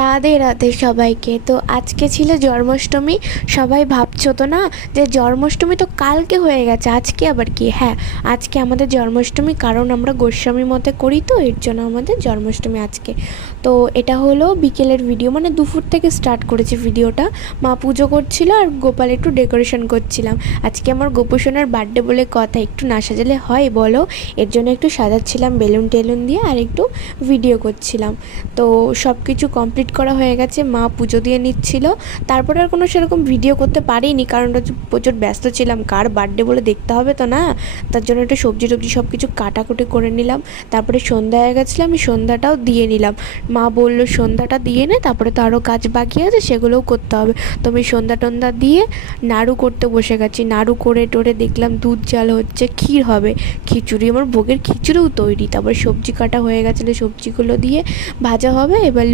রাধে রাধে সবাইকে। তো আজকে ছিল জন্মাষ্টমী। সবাই ভাবছো তো না যে জন্মাষ্টমী তো কালকে হয়ে গেছে, আজকে আবার কি? হ্যাঁ, আজকে আমাদের জন্মাষ্টমী, কারণ আমরা গোস্বামী মতে করি, তো এর জন্য আমাদের জন্মাষ্টমী আজকে। তো এটা হলো বিকেলের ভিডিও, মানে দুপুর থেকে স্টার্ট করেছি ভিডিওটা। মা পুজো করছিল আর গোপাল একটু ডেকোরেশন করছিলাম। আজকে আমার গোপুসোনার বার্থডে বলে কথা, একটু না সাজালে হয় বলো? এর জন্য একটু সাজাচ্ছিলাম বেলুন টেলুন দিয়ে, আর একটু ভিডিও করছিলাম। তো সব কিছু কমপ্লিট করা হয়ে গেছে, মা পুজো দিয়ে নিচ্ছিল। তারপরে আর কোনো সেরকম ভিডিও করতে পারিনি, কারণ প্রচুর ব্যস্ত ছিলাম, কার বার্থডে বলে দেখতে হবে তো না। তার জন্য একটু সবজি টবজি সব কিছু কাটাকুটি করে নিলাম। তারপরে সন্ধ্যা হয়ে গেছিলো, আমি সন্ধ্যাটাও দিয়ে নিলাম। মা বললো সন্ধ্যাটা দিয়ে নে, তারপরে তো আরও কাজ বাকি আছে, সেগুলোও করতে হবে। তো আমি সন্ধ্যা টন্ধ্যা দিয়ে নাড়ু করতে বসে গেছি। নাড়ু করে টোরে দেখলাম দুধ জাল হচ্ছে, ক্ষীর হবে, খিচুড়ি, আমার ভোগের খিচুড়িও তৈরি। তারপরে সবজি কাটা হয়ে গেছিলো, সবজিগুলো দিয়ে ভাজা হবে। এবার